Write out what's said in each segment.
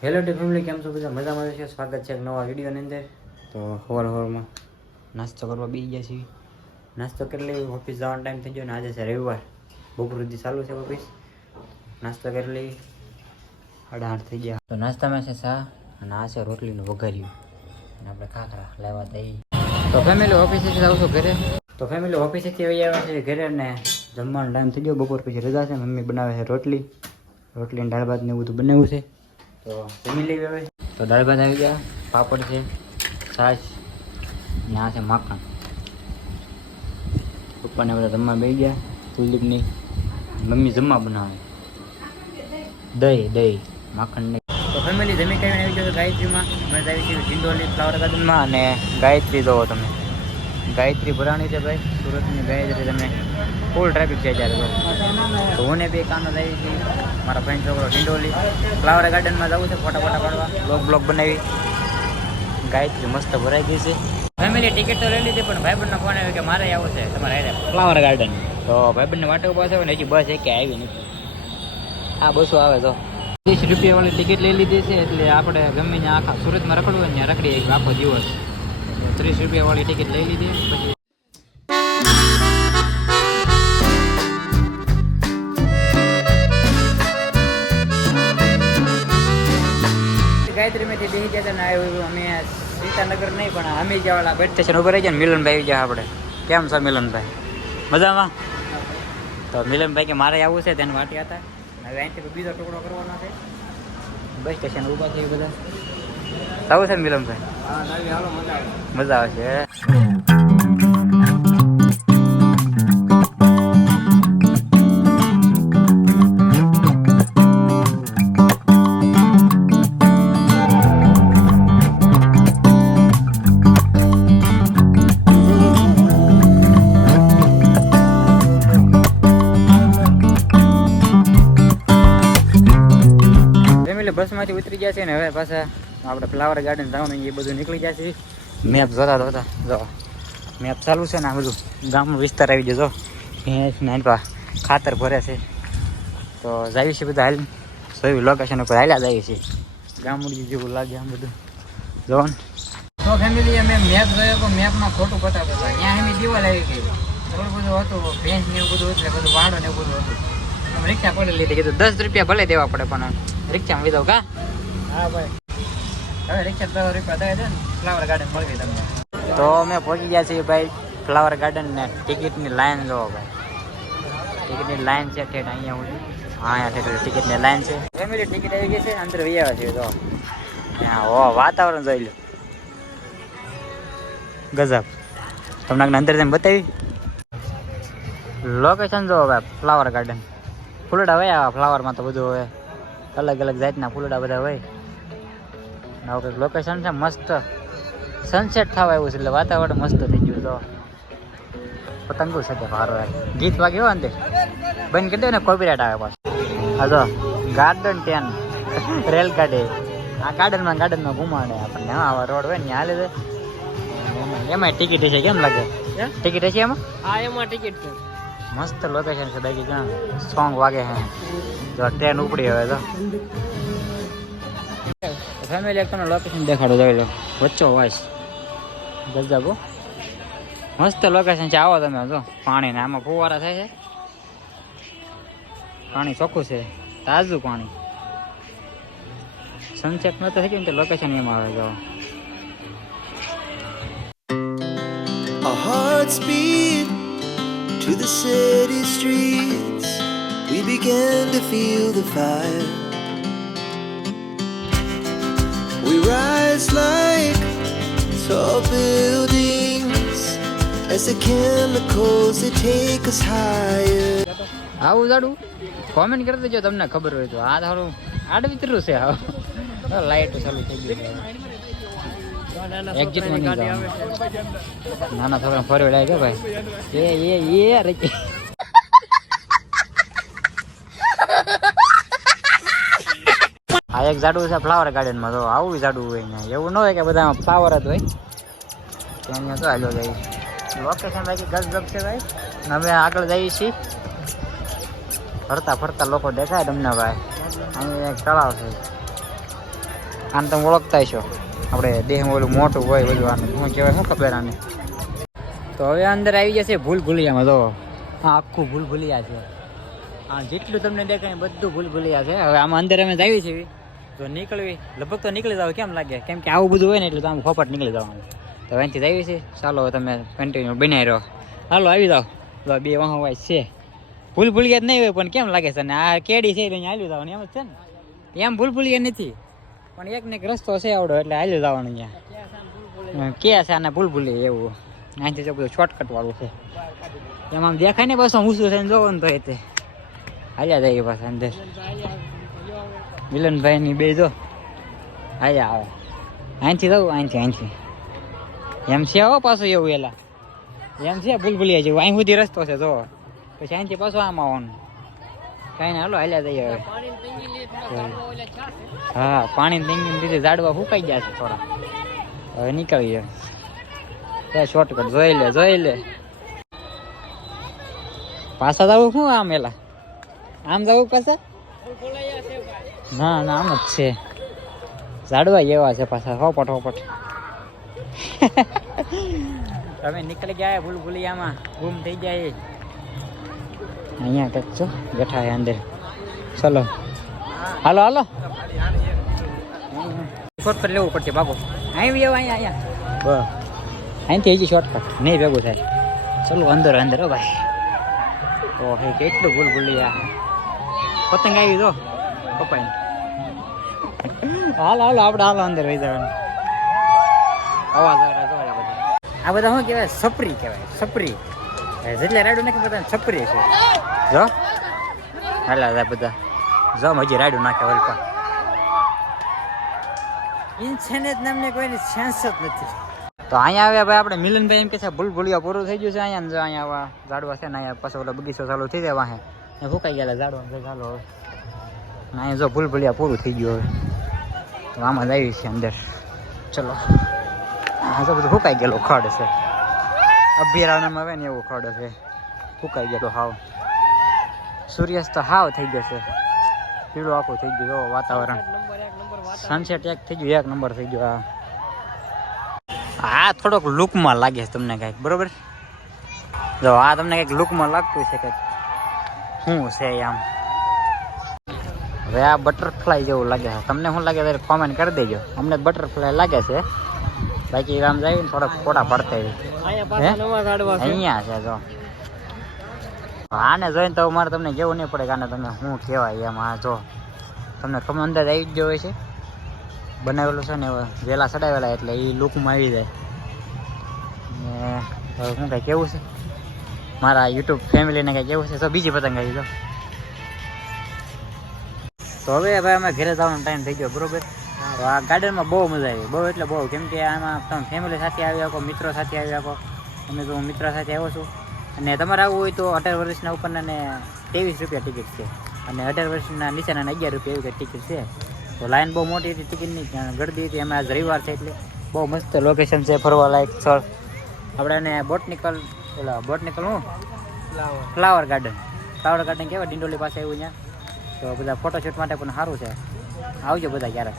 Hello T family કેમ છો બધા? મજામાં છે? સ્વાગત છે એક નવા વિડીયોની અંદર. તો હવાર હવારમાં નાસ્તો કરવા બી ગયા છીએ. નાસ્તો કરી લઈ ઓફિસ જવાનો ટાઈમ થઈ ગયો ને આજે છે રવિવાર. બપોર સુધી ચાલુ છે ઓફિસ. નાસ્તો કરી લઈ સાડા આઠ થઈ ગયા. તો નાસ્તામાં છે શાહ અને આ છે રોટલીનું વઘાર્યું. અને આપણે ખાખરા લેવા દઈ તો ફેમિલી ઓફિસેથી આવશું ઘરે. તો ફેમિલી ઓફિસેથી આવી આવ્યા છે ઘરે ને જમવાનો ટાઈમ થઈ ગયો. બપોર પછી રજા છે. મમ્મી બનાવે છે રોટલી. રોટલી અને દાળ ભાત ને એવું બધું બનાવ્યું છે. તો દાળ ભાત આવી ગયા, પાપડ છે, છાશ, ને આ છે માખણ. પપ્પાને બધા જમવા બેસી ગયા, કુલદીપની મમ્મી જમવા બનાવે. દહીં દહીં, માખણ નહીં તો ફેમિલી જમી ટાઈમ આવી ગયો ગાયત્રીમાં. અમે આવી છીએ ડિંડોલી ફ્લાવર ગાર્ડનમાં અને ગાયત્રી જોવો તમે. ગાયત્રી ભરાણી છે ભાઈ. સુરતની ગાયત્રી તમે ફૂલ ટ્રાફિક છે અત્યારે તો. હું ને બે કાનો જ આવી છીએ. મારા ફ્રેન્ડ છોકરો ડિંડોલી ફ્લાવર ગાર્ડનમાં જવું છે ફોટા ફોટા પાડવા. બ્લોગ બ્લોગ બનાવી. ગાયત્રી મસ્ત ભરાઈ ગઈ છે. ફેમિલી ટિકિટ તો લઈ લીધી પણ ભાઈબંધનો ફોન આવ્યો કે મારે આવું છે તમારે હારે ફ્લાવર ગાર્ડન તો ભાઈબંધને વાટો ઊભા છે ને હજી બસ એક આવી નથી. આ બસો આવે તો. ત્રીસ રૂપિયા વાળી ટિકિટ લઈ લીધી છે એટલે આપણે ગમે ત્યાં આખા સુરતમાં રખડવું હોય ને એક આખો દિવસ. ત્રીસ રૂપિયા વાળી ટિકિટ લઈ લીધી. પછી ગાયત્રી માંથી બેસી ગયા હતા આવ્યું અમે સીતાનગર નહીં, પણ અમે જવાના બેટ સ્ટેશન ઉપર રહી ગયા મિલનભાઈ આવી આપણે. કેમ છો મિલનભાઈ? મજામાં? તો મિલનભાઈ કે મારે આવવું છે, તેને વાટી હતા. અહીંથી બીજો ટુકડો કરવાનો છે. બસ સ્ટેશન ઊભા છે બધા. આવું છે મિલનભાઈ? મજા આવશે ફેમિલી બસમાંથી ઉતરી ગયા છે ને હવે પાછા આપણે ફ્લાવર ગાર્ડન જવાનું એ બધું નીકળી ગયા છે. મેપ જોતા જોતા જો મેપ ચાલુ છે ને આ બધું. ગામનો વિસ્તાર આવી જજો ભેંસ ને એનપા ખાતર ભરે છે. તો જઈએ છીએ બધા હાલ. સોયું લોકેશન ઉપર હાલ્યા જઈએ છીએ ગામડી જેવું લાગે આમ બધું. જો તો ફેમિલી અમે મેપ જોયો તો મેપમાં ખોટું બતાવતા હતા. ત્યાં એમની દિવાલ આવી ગઈ. થોડું બધું હતું ભેંસ ને એવું બધું એટલે બધું વાડો ને એવું બધું હતું. રિક્ષા પડે લીધી? કીધું દસ રૂપિયા ભલે દેવા પડે પણ રિક્ષામાં લીધો કા? હા ભાઈ. હવે રિક્ષા દસ રૂપિયા ને ફ્લાવર ગાર્ડન મળી તમને. તો અમે પહોંચી ગયા છીએ ભાઈ ફ્લાવર ગાર્ડન ને. ટિકિટની લાઈન જોવો ભાઈ. ટિકિટની લાઈન છે, ઠેઠ અહીંયા સુધી. હા, અહીંયા ઠેઠ ટિકિટની લાઈન છે. ફેમિલી ટિકિટ આવી ગઈ છે અંદર વૈયા છે તો ત્યાં વાતાવરણ જોઈ લો. ગજબ. તમને અંદર જઈને બતાવી. લોકેશન જો ભાઈ ફ્લાવર ગાર્ડન ફૂલડા આવા ફ્લાવરમાં તો બધું હોય અલગ અલગ જાતના ફૂલડા બધા હોય. આવું કંઈક લોકેશન છે મસ્ત સનસેટ થવા આવ્યું છે એટલે વાતાવરણ મસ્ત થઈ ગયું તો પતંગો સાથે ભારો ગીત વાગે હોય ને બંધ કરી દે ને કોપીરાઇટ આવે પાછું. હા તો ગાર્ડન ટેન રેલ ગાડી આ ગાર્ડનમાં ગાર્ડનમાં ઘુમાડે આપણને. હા આવા રોડ હોય ને હાલે છે. એમાં ટિકિટ છે કેમ લાગે? ટિકિટ છે એમાં? હા એમાં ટિકિટ છે. મસ્ત લોકેશન છે બાકી ક્યાં? સોંગ વાગે છે જો ટ્રેન ઉપડી હવે તો. ફેમિલી એક લોકેશન દેખાડો, જોઈ લો. વચ્ચો વાસ ગજાબો મસ્ત લોકેશન છે. આવો તમે જો. પાણી ને આમાં ફુવારા થાય છે. પાણી ચોખ્ખું છે. તાજું પાણી. સનસેટ નતો થઈ ગયું તો લોકેશન એમાં આવે જો. Our hearts beat to the city streets. We began to feel the fire. We rise like tall buildings as the chemicals, they take us higher. આવું જાડું કોમેન્ટ કરી દેજો તમને ખબર હોય તો. આ થોડું આડવિતરું છે આ લાઈટ ચાલુ થઈ ગઈ એક્ઝિટમાં નાના છોકરા ફરી વળાય કે ભાઈ. એ એ એ રે એક ઝાડું છે ફ્લાવર ગાર્ડનમાં તો આવું ઝાડું હોય ને, એવું ન હોય કે બધા ફ્લાવર જ હોય. ત્યાં તો હાલો જાય લોકેશન બાકી ગજબ છે ભાઈ. અમે આગળ જઈએ છીએ. ફરતા ફરતા લોકો દેખાય તમને ભાઈ. અહીં એક તળાવ છે. આને તમે ઓળખતા છો આપણે દેહ ઓલું મોટું હોય બધું આને. શું કહેવાય, શું ખબર આને? તો હવે અંદર આવી જશે ભૂલ ભૂલિયામાં તો. હા આખું ભૂલ ભૂલિયા છે. હા જેટલું તમને દેખાય બધું ભૂલ ભૂલિયા છે. હવે આમાં અંદર અમે જઈએ છીએ જો નીકળવી, લગભગ તો નીકળી જાવ, કેમ લાગે? કેમ કે આવું બધું હોય ને એટલે તો આમ ખોપટ નીકળી જવાનું. તો અહીંથી આવી છે ચાલો તમે કન્ટિન્યુ બનાવી રહો હાલો, આવી જાઓ. તો બે વાહ વાય છે. ભૂલ ભૂલિયા જ નહીં હોય, પણ કેમ લાગે છે ને? આ કેડી છે, એટલે હાલ્યું જવાનું, એમ જ છે ને? એમ ભૂલ ભૂલિયા નથી. પણ એક ને એક રસ્તો છે આવડો, એટલે હાલ્યું જવાનું અહીંયા. કે છે આને ભૂલ ભૂલી એવું. અહીંથી જો બધું શોર્ટકટ વાળું છે. એમાં આમ દેખાય ને બસ ઊંચું થઈને ને તો એ તે. હાલ્યા જાય પાછા અંદર. મિલનભાઈ ની બે જો. આજે આવે. અહીંથી જવું અહીંથી અહીંથી. એમ છે હો પાછું એવું એલા. એમ છે ભૂલ ભૂલિયા જેવું. અહીં સુધી રસ્તો છે, જો. પછી અહીંથી પાછું આમ આવવાનું. કાંઈ ને, હાલો, હાલ્યા જઈએ હવે. હા પાણી ડેંગી લીધે ઝાડવા ફૂકાઈ ગયા છે થોડા. હવે નીકળીએ. શોર્ટકટ જોઈ લે જોઈ લે. પાછા જવું શું આમ એલા? આમ જવું પાછા? ના ના આમ જ છે. ઝાડવા એવા છે પાછા. હોપટ હોપટ તમે નીકળી ગયા ભૂલ ભૂલિયામાં. ગુમ થઈ જાય. અહીંયા કંઈક છો? બેઠા છે અંદર. ચલો. હાલો હાલો. શોર્ટકટ લેવું પડશે ભાગો. અહીં બી અહીંયા અહીંયા. બસ. અહીંથી હજી શોર્ટકટ નહીં ભેગું થાય. ચલો અંદર અંદર હો ભાઈ. ઓ હે કેટલું ભૂલ ભૂલી આ પતંગ આવી જો. કપાઈ હાલો હાલો, આપણે હાલો અંદર વહી જવાનું. અવાજ આવે જો આ બધા. આ બધા શું કહેવાય? સપરી કહેવાય સપરી જેટલા રાડું નાખે બધા છપરી છે. જો. હાલા બધા. જો હજી રાડું નાખે વલપા ઇન્સાનિયત નામની કોઈની સેન્સ જ નથી. તો અહીંયા આવ્યા ભાઈ, આપણે મિલનભાઈ એમ કે છે ભૂલ ભૂલિયા પૂરું થઈ ગયું છે અહીંયા અહીંયા આવા ઝાડવા છે ને અહીંયા પાછો ઓલો બગીચો ચાલુ થઈ જાય વાહે. ફૂકાઈ ગયેલા ઝાડવા ચાલો અહીંયા જો ભૂલ ભૂલિયા પૂરું થઈ ગયું હવે. તો આમાં જ આવી છે અંદર. ચલો. હા તો બધું ફૂંકાઈ ગયેલો ખડ છે. અભયારણ્યમાં આવે ને એવું ખડ છે. ફૂંકાઈ ગયેલો હાવ. સૂર્યાસ્ત હાવ થઈ ગયો છે. પીળો આખું થઈ ગયું વાતાવરણ. સનસેટ એક થઈ ગયું, એક નંબર થઈ ગયો આ આ થોડોક લુકમાં લાગે છે તમને કાંઈક, બરોબર? જો આ તમને કંઈક લુકમાં લાગતું છે કંઈક. શું છે આમ? હવે આ બટરફ્લાય જેવું લાગે છે. તમને શું લાગે ત્યારે કોમેન્ટ કરી દેજો. અમને બટરફ્લાય લાગે છે. બાકી રામ જાય ને થોડાક ફોટા પડતા અહીંયા છે. જો. આને જોઈને તો મારે તમને કેવું નહીં પડે કે આને તમે શું કહેવાય એમ આ જો. તમને ખબર અંદાજ આવી જ ગયો હોય છે. બનાવેલું છે ને વેલા ચડાવેલા એટલે એ લુકમાં આવી જાય. ને હવે શું કાંઈ કેવું છે? મારા યુટ્યુબ ફેમિલીને કાંઈ કેવું છે? તો બીજી પતંગ આવી જાઓ તો હવે ભાઈ અમે ઘરે જવાનો ટાઈમ થઈ ગયો બરોબર? તો આ ગાર્ડનમાં બહુ મજા આવી. બહુ એટલે બહુ. કેમ કે આમાં તમે ફેમિલી સાથે આવી શકો મિત્રો સાથે આવી શકો. અમે તો હું મિત્ર સાથે આવ્યો છું. અને તમારે આવવું હોય તો અઢાર વર્ષના ઉપરના ને ત્રેવીસ રૂપિયા ટિકિટ છે. અને અઢાર વર્ષના નીચેના અગિયાર રૂપિયા એવી ટિકિટ છે. તો લાઈન બહુ મોટી હતી ટિકિટની ગળદી હતી. અમે આજ રવિવાર છે એટલે બહુ મસ્ત લોકેશન છે ફરવા લાયક સ્થળ. આપણે બોટનિકલ ઓલા બોટનિકલ હું? ફ્લાવર ગાર્ડન ફ્લાવર ગાર્ડન કહેવાય ડિંડોલી પાસે આવ્યું ત્યાં? તો બધા ફોટોશૂટ માટે પણ સારું છે. આવજો બધા ક્યારેક.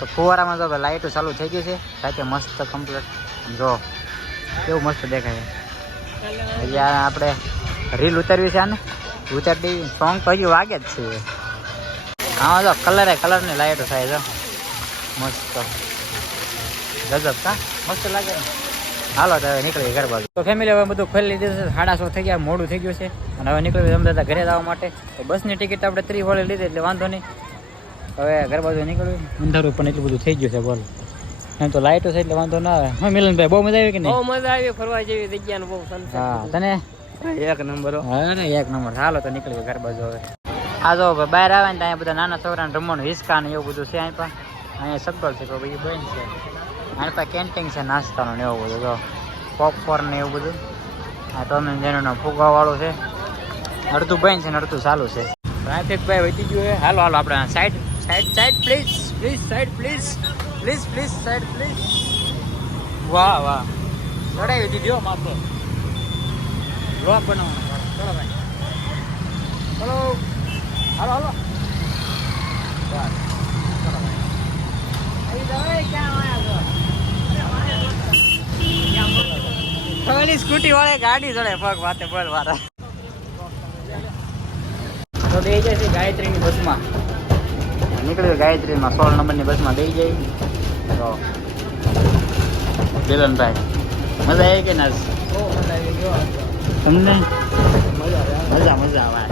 તો ફુવારામાં તો લાઇટો ચાલુ થઈ ગઈ છે. સાથે મસ્ત કમ્પ્લીટ જો કેવું મસ્ત દેખાય. છે આપણે રીલ ઉતારવી છે આને? ઉતારી દેવી. સોંગ તો હજી વાગે જ છે. હા જો કલરે કલરની લાઈટો થાય છે. મસ્ત. ગજબ કા? મસ્ત લાગે. હાલો તો હવે નીકળી ઘર બાજુ. તો ફેમિલી હવે બધું ખોલી લીધું છે. સાડા સો થઈ ગયા મોડું થઈ ગયું છે. અને હવે નીકળી અમદાવાદ હતા ઘરે જવા માટે. તો બસની ટિકિટ આપણે ત્રી હોળે લીધી એટલે વાંધો નહીં. હવે ઘર બાજુ નીકળ્યું અંધારું પણ એટલું બધું થઈ ગયું છે બોલ. એમ તો લાઈટો છે એટલે વાંધો ના આવે. હા મિલનભાઈ બહુ મજા આવી કે નહીં? બહુ મજા આવી ફરવા જેવી જગ્યા બહુ હા તને? એક નંબર અરે એક નંબર. હાલો તો નીકળી ઘર બાજુ હવે. આ જો બહાર આવે ને ત્યાં બધા નાના છોકરાને રમવાનું હિસકા ને એવું બધું છે અહીં પણ. અહીંયા સગવડ છે બીજું બંધ છે. અહીં પાસે કેન્ટીન છે, નાસ્તાનું ને એવું બધું, જો. પોપકોર્ન ને એવું બધું. આ તમે જેનું ફુગાવાળું છે. અડધું બંધ છે ને અડધું ચાલુ છે. ભાઈ વધી ગયું હાલો હાલો, આપણે side side side please please side please please please side please વાહ વાહ. ચડાવી દીધો હો માથે બ્લોક બનાવવાનો ચલો ભાઈ. ચલો. હાલો હાલો. ચલો ભાઈ. આવી સ્કૂટી વાળે ગાડી ચડે પગ વાતે બોલ વાળા તો બે જાય છે ગાયત્રીની બસમાં. નીકળ્યું ગાયત્રીમાં સોળ નંબરની બસમાં દઈ જાય. તો બેલનભાઈ મજા આવી કે ના? તમને? મજા મજા આવે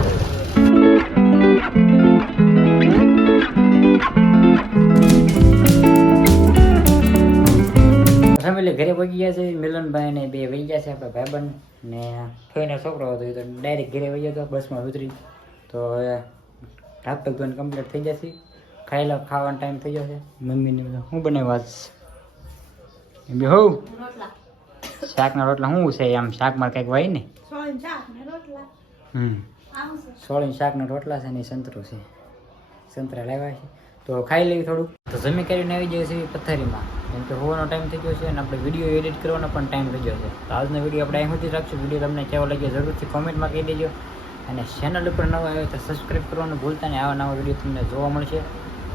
ફેમિલી ઘરે પહોંચી ગયા છે. મિલનભાઈ ને બે વહી ગયા છે આપણા ભાઈબંધ ને ફોઈનો છોકરો હતો. એ તો ડાયરેક્ટ ઘરે વહી ગયો બસમાં ઉતરી. તો હવે હાથ પગ ધોઈને કમ્પ્લીટ થઈ જશે. ખાઈ લો ખાવાનો ટાઈમ થઈ જશે. મમ્મીને બધા શું બનાવ્યું આજ? એમ બી હોવ શાકના રોટલા શું છે? આમ શાકમાં કંઈક હોય ને? સોળીન શાકના રોટલા. છે. ને સંતરો છે. સંતરા લાવ્યા છે. તો ખાઈ લેવી થોડુંક. તો જમી કરીને આવી જાય છે પથારીમાં. કેમ કે હોવાનો ટાઈમ થઈ ગયો છે અને આપણે વીડિયો એડિટ કરવાનો પણ ટાઈમ થઈ ગયો છે. તો આજનો વીડિયો આપણે અહીં સુધી રાખશું. વીડિયો તમને કેવો લાગ્યો જરૂરથી કોમેન્ટમાં કહી દેજો. અને ચેનલ ઉપર નવા આવ્યો તો સબસ્ક્રાઈબ કરવાનું ભૂલતા નહીં. આવા નવા વીડિયો તમને જોવા મળશે.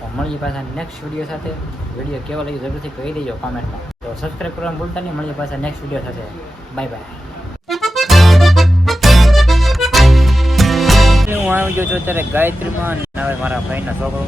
તો મળીએ પાછા નેક્સ્ટ વીડિયો સાથે. વીડિયો કેવો લાગ્યો જરૂરથી કહી દેજો કોમેન્ટમાં તો સબસ્ક્રાઈબ કરવાનું ભૂલતા નહીં. મળીએ પાછા નેક્સ્ટ વીડિયો સાથે. બાય બાય આવી અત્યારે ગાયત્રીમાં અને હવે મારા ભાઈના છોકરો